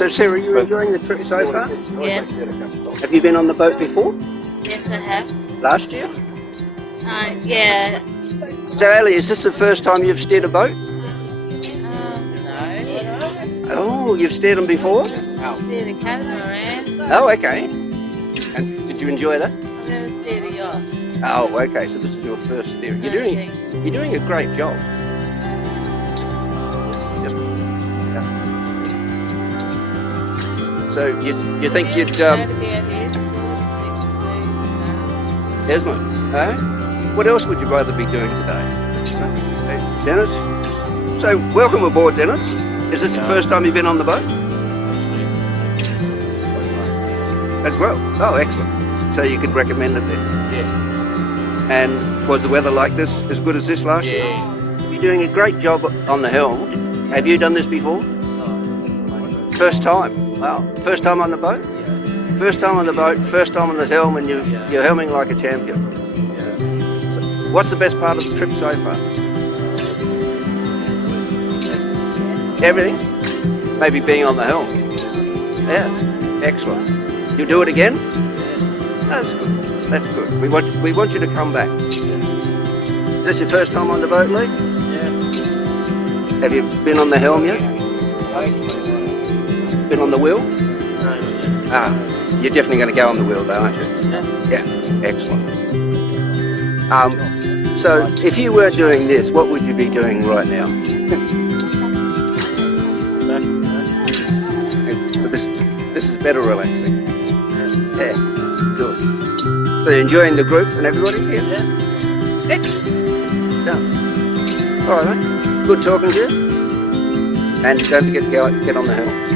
So Sarah, you enjoying the trip so far? Yes. Have you been on the boat before? Yes, I have. Last year? Yeah. So Ali, is this the first time you've steered a boat? No. Oh, you've steered them before? Steered a catamaran. Oh, okay. And did you enjoy that? I've never steered a yacht. Oh, okay. So this is your first steering. You're doing a great job. Just, yeah. So you think you'd isn't it? What else would you rather be doing today? Hey, Dennis? So welcome aboard, Dennis. Is this the first time you've been on the boat? As well. Oh, excellent. So you could recommend it then? Yeah. And was the weather like this, as good as this last year? You're doing a great job on the helm. Have you done this before? First time? Wow. First time on the boat? First time on the boat, first time on the helm, and you're helming like a champion. So what's the best part of the trip so far? Everything? Maybe being on the helm? Yeah. Excellent. You'll do it again? That's good. That's good. We want you to come back. Is this your first time on the boat, Lee? Yeah. Have you been on the helm yet? Been on the wheel? No. You're definitely going to go on the wheel, though, aren't you? Yeah. Excellent. So if you weren't doing this, what would you be doing right now? But this is better relaxing. Yeah. Good. So you're enjoying the group and everybody here? Yeah. Excellent. Yeah. All right, mate. Good talking to you. And don't forget to get on the helm.